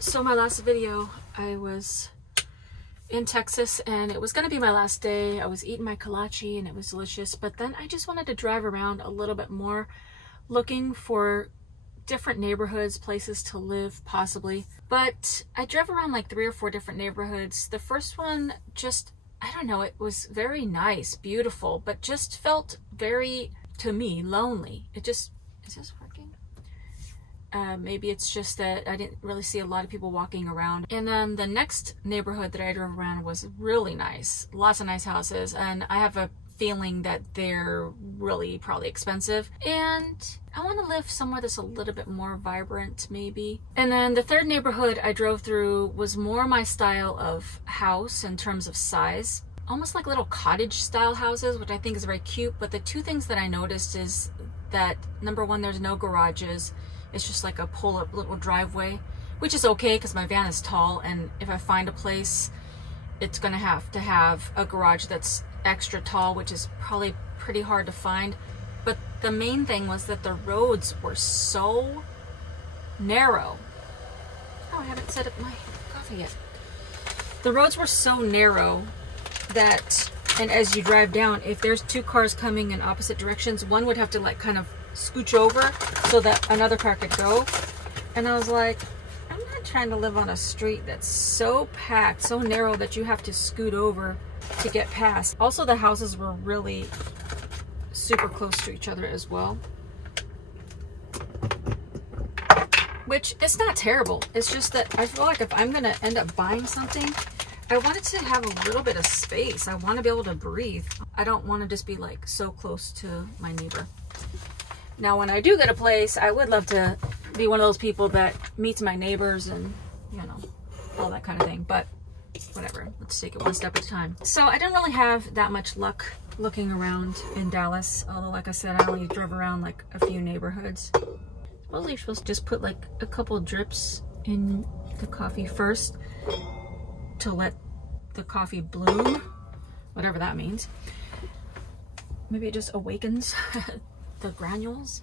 So my last video, I was in Texas and it was going to be my last day. I was eating my kolache and it was delicious, but then I just wanted to drive around a little bit more, looking for different neighborhoods, places to live possibly. But I drove around like 3 or 4 different neighborhoods. The first one just, I don't know, it was very nice, beautiful, but just felt very, to me, lonely. It just, is this working? Maybe it's just that I didn't really see a lot of people walking around. And then the next neighborhood that I drove around was really nice. Lots of nice houses. And I have a feeling that they're really probably expensive. And I want to live somewhere that's a little bit more vibrant, maybe. And then the third neighborhood I drove through was more my style of house in terms of size. Almost like little cottage style houses, which I think is very cute. But the 2 things that I noticed is that, number one, there's no garages. It's just like a pull-up little driveway, which is okay because my van is tall, and if I find a place, it's gonna have to have a garage that's extra tall, which is probably pretty hard to find. But the main thing was that the roads were so narrow. Oh, I haven't set up my coffee yet. The roads were so narrow that, and as you drive down, if there's 2 cars coming in opposite directions, one would have to like kind of scooch over so that another car could go. And I was like, I'm not trying to live on a street that's so packed, so narrow that you have to scoot over to get past. Also, the houses were really super close to each other as well, which it's not terrible. It's just that I feel like if I'm gonna end up buying something, I want it to have a little bit of space. I want to be able to breathe. I don't want to just be like so close to my neighbor. Now, when I do get a place, I would love to be one of those people that meets my neighbors and, you know, all that kind of thing. But whatever, let's take it one step at a time. So I didn't really have that much luck looking around in Dallas. Although, like I said, I only drove around like a few neighborhoods. Supposedly you're supposed to just put like a couple drips in the coffee first to let the coffee bloom, whatever that means. Maybe it just awakens the granules.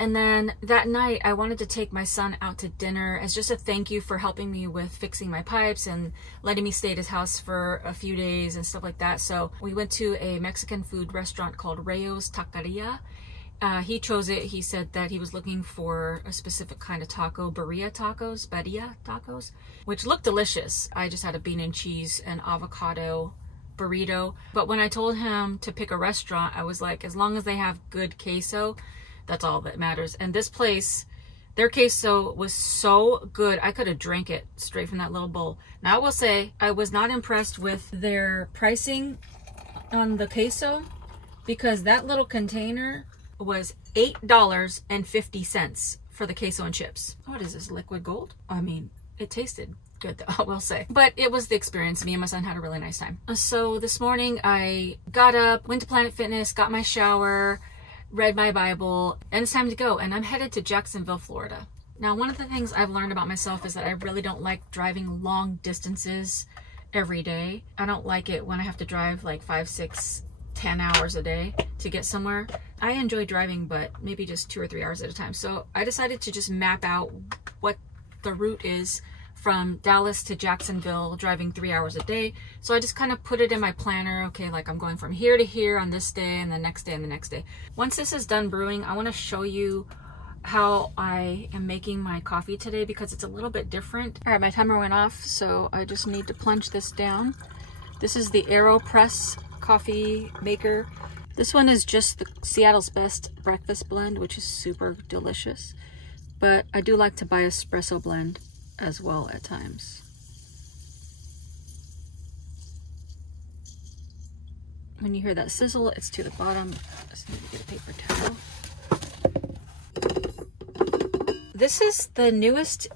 And then that night I wanted to take my son out to dinner as just a thank you for helping me with fixing my pipes and letting me stay at his house for a few days and stuff like that. So we went to a Mexican food restaurant called Rayo's Taqueria. He chose it. He said that he was looking for a specific kind of taco, birria tacos, which looked delicious. I just had a bean and cheese and avocado burrito. But when I told him to pick a restaurant, I was like, as long as they have good queso, that's all that matters. And this place, their queso was so good, I could have drank it straight from that little bowl. Now I will say, I was not impressed with their pricing on the queso, because that little container was $8.50 for the queso and chips. What is this, liquid gold? I mean, it tasted good though, I will say. But it was the experience. Me and my son had a really nice time. So this morning I got up, went to Planet Fitness, got my shower, read my Bible, and it's time to go. And I'm headed to Jacksonville, Florida. Now, one of the things I've learned about myself is that I really don't like driving long distances every day. I don't like it when I have to drive like 5, 6, 10 hours a day to get somewhere. I enjoy driving, but maybe just 2 or 3 hours at a time. So I decided to just map out what the route is from Dallas to Jacksonville, driving 3 hours a day. So I just kind of put it in my planner. Okay, like I'm going from here to here on this day, and the next day and the next day. Once this is done brewing, I want to show you how I am making my coffee today, because it's a little bit different. All right, my timer went off, so I just need to plunge this down. This is the AeroPress coffee maker. This one is just the Seattle's Best breakfast blend, which is super delicious. But I do like to buy espresso blend as well at times. When you hear that sizzle, it's to the bottom. Just need to get a paper towel. This is the newest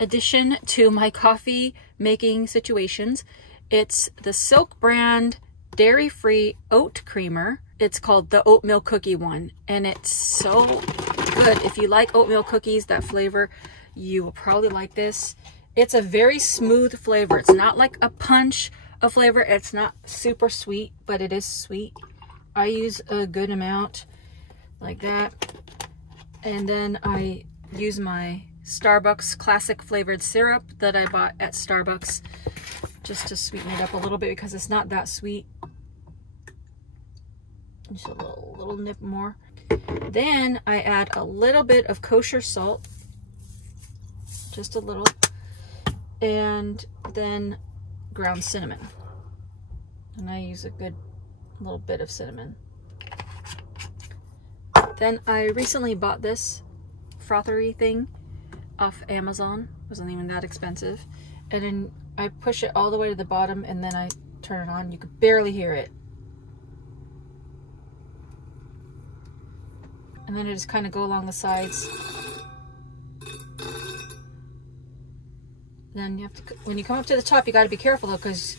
addition to my coffee making situations. It's the Silk brand dairy-free oat creamer. It's called the oatmeal cookie one, and it's so good. If you like oatmeal cookies, that flavor, you will probably like this. It's a very smooth flavor. It's not like a punch of flavor. It's not super sweet, but it is sweet. I use a good amount like that. And then I use my Starbucks classic flavored syrup that I bought at Starbucks just to sweeten it up a little bit because it's not that sweet. Just a little nip more. Then I add a little bit of kosher salt, just a little, and then ground cinnamon. And I use a good little bit of cinnamon. Then I recently bought this frothery thing off Amazon. It wasn't even that expensive. And then I push it all the way to the bottom and then I turn it on. You could barely hear it. And then I just kind of go along the sides. Then you have to, when you come up to the top, you got to be careful though, because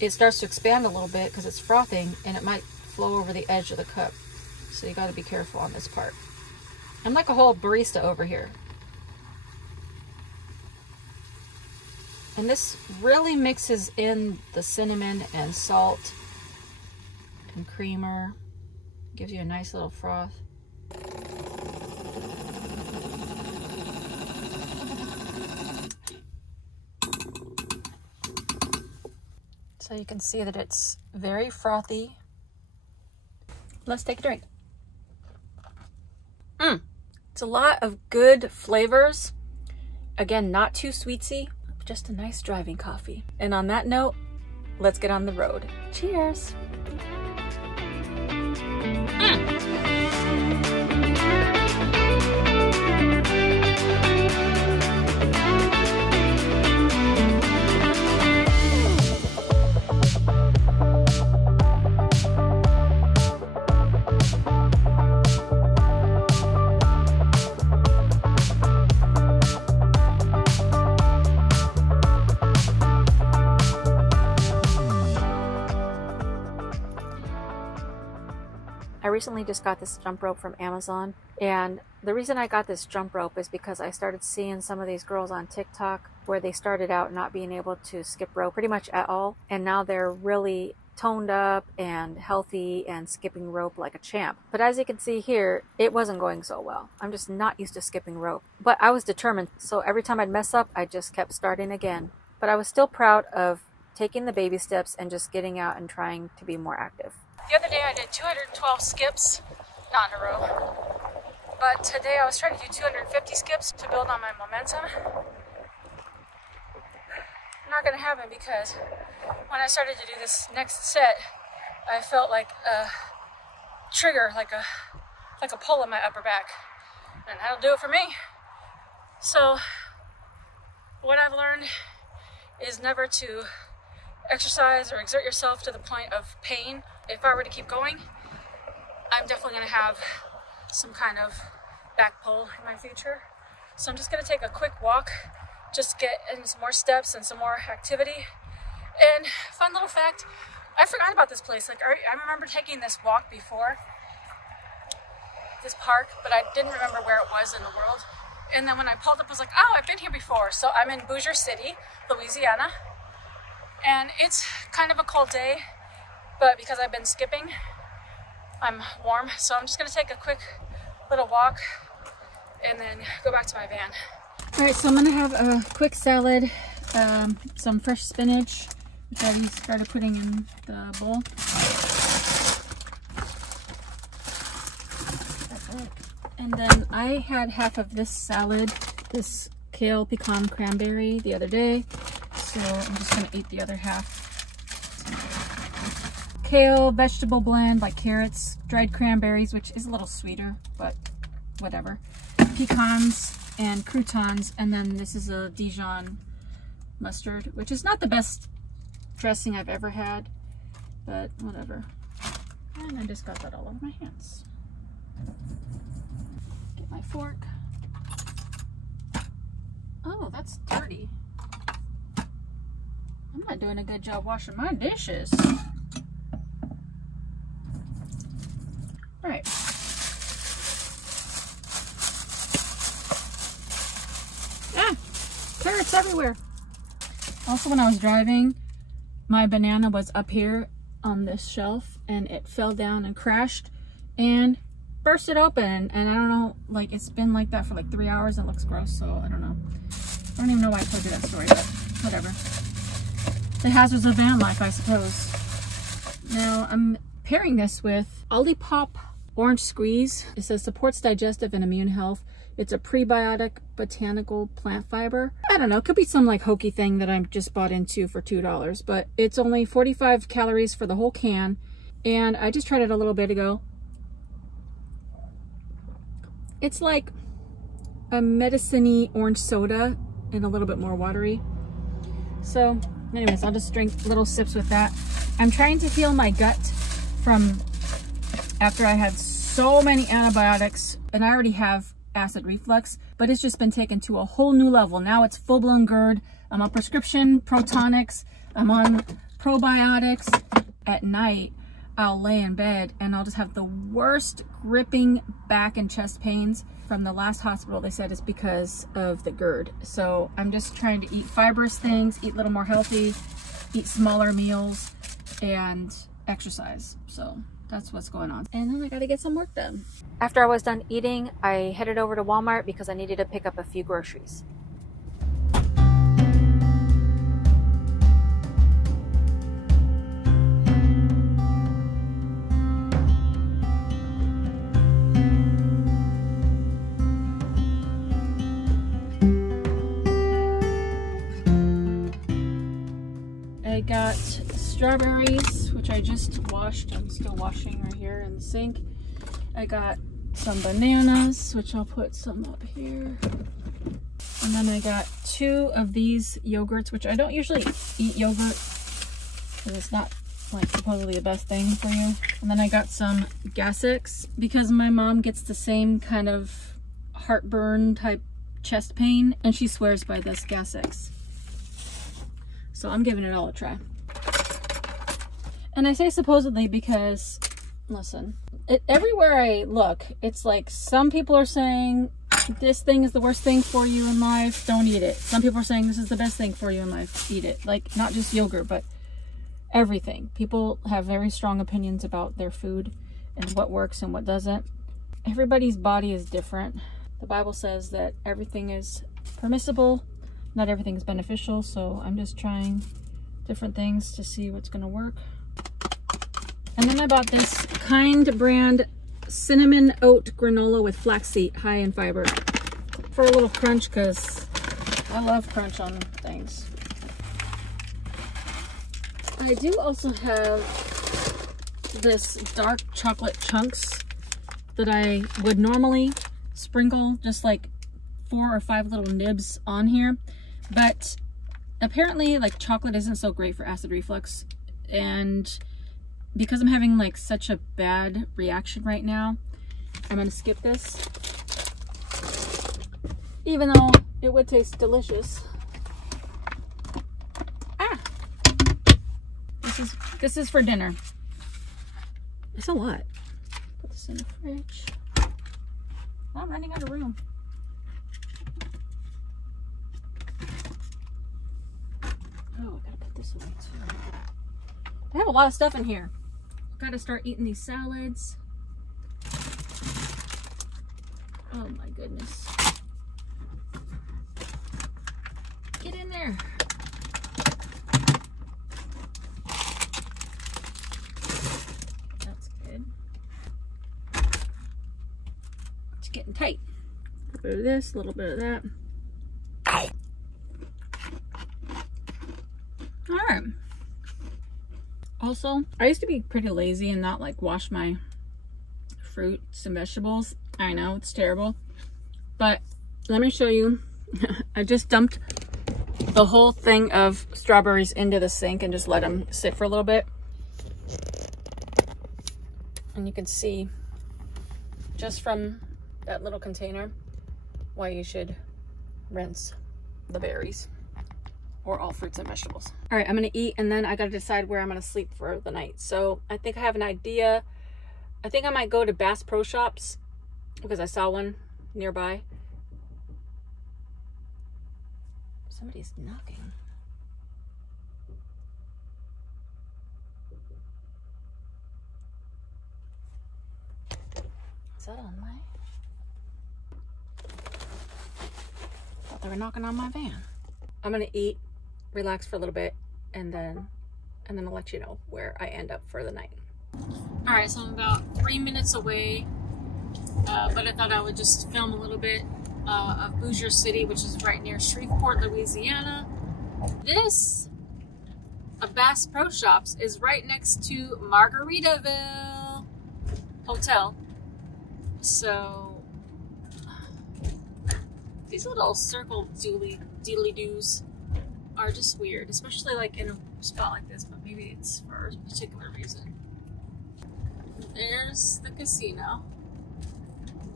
it starts to expand a little bit because it's frothing and it might flow over the edge of the cup. So you got to be careful on this part. I'm like a whole barista over here. And this really mixes in the cinnamon and salt and creamer. Gives you a nice little froth. So you can see that it's very frothy. Let's take a drink. It's a lot of good flavors. Again, not too sweetsy, just a nice driving coffee. And on that note, let's get on the road. Cheers. I recently just got this jump rope from Amazon, and the reason I got this jump rope is because I started seeing some of these girls on TikTok where they started out not being able to skip rope pretty much at all, and now they're really toned up and healthy and skipping rope like a champ. But as you can see here, it wasn't going so well. I'm just not used to skipping rope, but I was determined, so every time I'd mess up, I just kept starting again. But I was still proud of taking the baby steps and just getting out and trying to be more active. The other day I did 212 skips, not in a row, but today I was trying to do 250 skips to build on my momentum. Not gonna happen because when I started to do this next set, I felt like a trigger, like a pull in my upper back, and that'll do it for me. So what I've learned is never to exercise or exert yourself to the point of pain. If I were to keep going, I'm definitely going to have some kind of back pull in my future. So I'm just going to take a quick walk, just get in some more steps and some more activity. And fun little fact, I forgot about this place. Like I remember taking this walk before, this park, but I didn't remember where it was in the world. And then when I pulled up, I was like, oh, I've been here before. So I'm in Bossier City, Louisiana. And it's kind of a cold day, but because I've been skipping, I'm warm. So I'm just gonna take a quick little walk and then go back to my van. All right, so I'm gonna have a quick salad, some fresh spinach, which I already started putting in the bowl. And then I had half of this salad, this kale pecan cranberry the other day. So I'm just gonna eat the other half. Kale, vegetable blend like carrots, dried cranberries, which is a little sweeter, but whatever. Pecans and croutons, and then this is a Dijon mustard, which is not the best dressing I've ever had, but whatever. And I just got that all over my hands. Get my fork. Oh, that's dirty. I'm not doing a good job washing my dishes. All right. Ah, carrots everywhere. Also, when I was driving, my banana was up here on this shelf and it fell down and crashed, and burst it open, and I don't know, like it's been like that for like 3 hours. It looks gross, so I don't know. I don't even know why I told you that story, but whatever. The hazards of van life, I suppose. Now I'm pairing this with Olipop Orange Squeeze. It says supports digestive and immune health. It's a prebiotic botanical plant fiber. I don't know, it could be some like hokey thing that I just bought into for $2, but it's only 45 calories for the whole can. And I just tried it a little bit ago. It's like a medicine-y orange soda and a little bit more watery. So anyways, I'll just drink little sips with that. I'm trying to heal my gut from after I had so many antibiotics, and I already have acid reflux, but it's just been taken to a whole new level. Now it's full-blown GERD. I'm on prescription Protonics. I'm on probiotics. At night, I'll lay in bed and I'll just have the worst gripping back and chest pains. From the last hospital, they said it's because of the GERD. So I'm just trying to eat fibrous things, eat a little more healthy, eat smaller meals, and exercise. So that's what's going on. And then I gotta get some work done. After I was done eating, I headed over to Walmart because I needed to pick up a few groceries. I got strawberries, which I just washed. I'm still washing right here in the sink. I got some bananas, which I'll put some up here. And then I got 2 of these yogurts, which I don't usually eat yogurt because it's not like supposedly the best thing for you. And then I got some Gasix because my mom gets the same kind of heartburn type chest pain, and she swears by this Gasix. So I'm giving it all a try. And I say supposedly because, listen, everywhere I look, it's like some people are saying this thing is the worst thing for you in life, don't eat it. Some people are saying this is the best thing for you in life, eat it. Like not just yogurt, but everything. People have very strong opinions about their food and what works and what doesn't. Everybody's body is different. The Bible says that everything is permissible. Not everything is beneficial, so I'm just trying different things to see what's gonna work. And then I bought this Kind brand cinnamon oat granola with flaxseed, high in fiber, for a little crunch because I love crunch on things. I do also have this dark chocolate chunks that I would normally sprinkle just like 4 or 5 little nibs on here. But apparently like chocolate isn't so great for acid reflux, and because I'm having like such a bad reaction right now, I'm gonna skip this, even though it would taste delicious. This is for dinner. It's a lot. Put this in the fridge. I'm running out of room. Oh, I gotta put this away too. I have a lot of stuff in here. Gotta start eating these salads. Oh my goodness. Get in there. That's good. It's getting tight. A little bit of this, a little bit of that. Alright. Also, I used to be pretty lazy and not like wash my fruits and vegetables. I know, it's terrible. But let me show you. I just dumped the whole thing of strawberries into the sink and just let them sit for a little bit. And you can see just from that little container why you should rinse the berries. Or all fruits and vegetables. All right, I'm gonna eat and then I gotta decide where I'm gonna sleep for the night. So I think I have an idea. I think I might go to Bass Pro Shops because I saw one nearby. Somebody's knocking. Is that on my? Thought they were knocking on my van. I'm gonna eat, relax for a little bit, and then I'll let you know where I end up for the night. All right, so I'm about 3 minutes away, but I thought I would just film a little bit of Bossier City, which is right near Shreveport, Louisiana. This Bass Pro Shops is right next to Margaritaville Hotel. So these little circle doodly-doos are just weird, especially like in a spot like this, but maybe it's for a particular reason. There's the casino,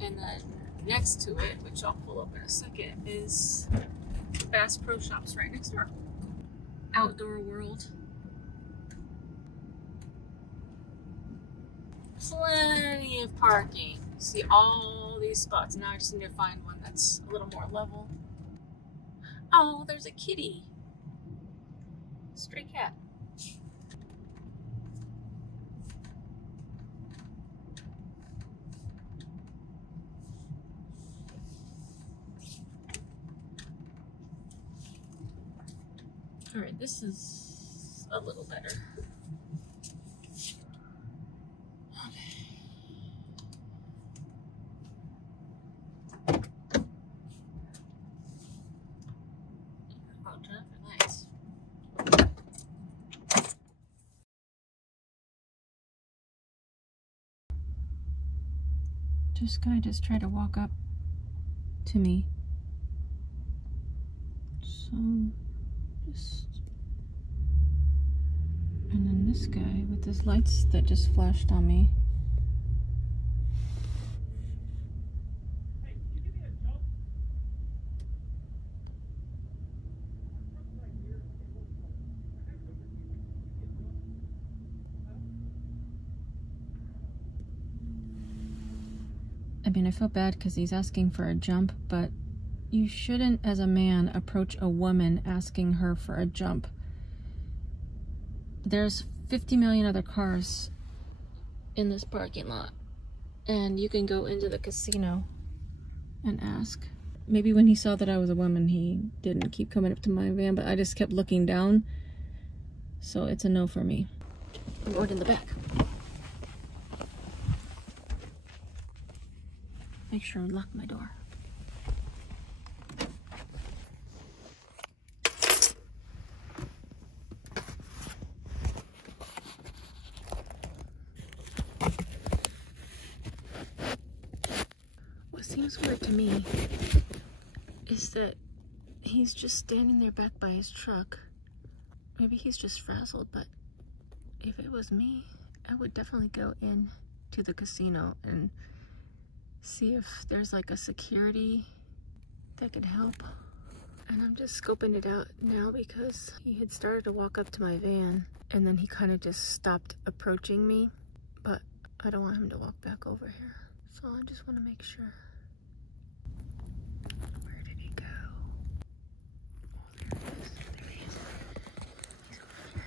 and then next to it, which I'll pull up in a second, is Bass Pro Shops right next door. Outdoor world. Plenty of parking. See all these spots. Now I just need to find one that's a little more level. Oh, there's a kitty. Stray cat. All right, this is a little better. This guy just tried to walk up to me. So, and then this guy with his lights that just flashed on me. I mean, I feel bad because he's asking for a jump, but you shouldn't, as a man, approach a woman asking her for a jump. There's 50 million other cars in this parking lot, and you can go into the casino and ask. Maybe when he saw that I was a woman, he didn't keep coming up to my van, but I just kept looking down, so it's a no for me. I'm going in the back. Make sure I lock my door. What seems weird to me is that he's just standing there back by his truck. Maybe he's just frazzled, but if it was me, I would definitely go in to the casino and see if there's like a security that could help. And I'm just scoping it out now because he had started to walk up to my van and then he kind of just stopped approaching me, but I don't want him to walk back over here, so I just want to make sure. Where did he go? Oh, there he is. There he is. He's over here.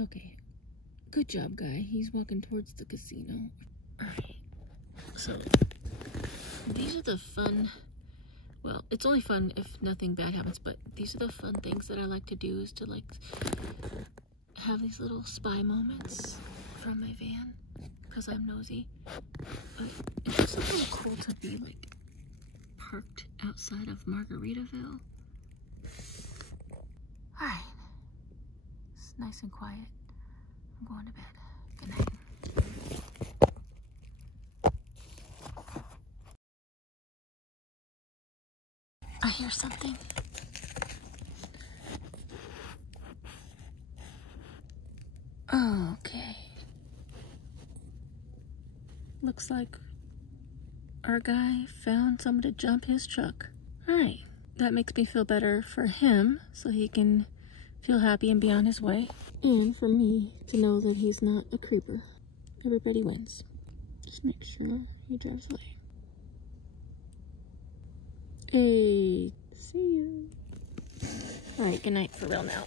Okay, good job, guy. He's walking towards the casino. Alright, so these are the fun, well, it's only fun if nothing bad happens, but these are the fun things that I like to do, is to like have these little spy moments from my van, because I'm nosy. But it's just a little cool to be like parked outside of Margaritaville. Alright. Nice and quiet. I'm going to bed. Good night. I hear something. Oh, okay. Looks like our guy found someone to jump his truck. Alright. That makes me feel better for him, so he can feel happy and be on his way. And for me to know that he's not a creeper. Everybody wins. Just make sure he drives away. Hey, See ya. All right, good night for real now.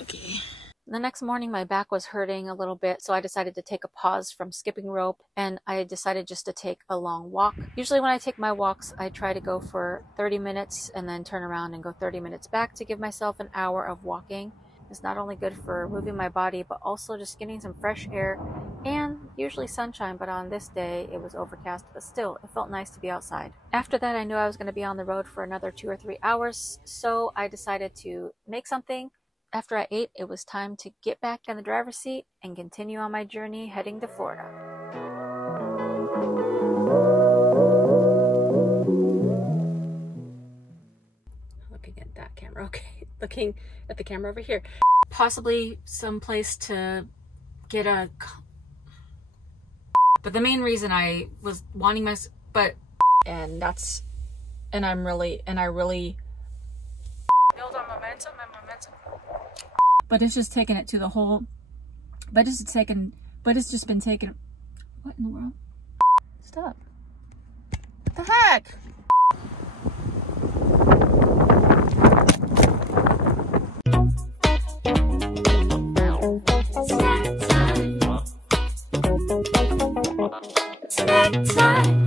Okay. The next morning, my back was hurting a little bit, so I decided to take a pause from skipping rope, and I decided just to take a long walk. Usually when I take my walks, I try to go for 30 minutes and then turn around and go 30 minutes back to give myself an hour of walking. It's not only good for moving my body, but also just getting some fresh air and usually sunshine, but on this day it was overcast, but still it felt nice to be outside. After that, I knew I was going to be on the road for another 2 or 3 hours, so I decided to make something. After I ate, it was time to get back in the driver's seat and continue on my journey heading to Florida. Looking at that camera, okay. Looking at the camera over here. Possibly some place to get a... But the main reason I was wanting my... And I really... Build on momentum and momentum. But it's just taken it to the whole, but it's just been taken. What in the world? Stop. What the heck? Snack time. Snack time.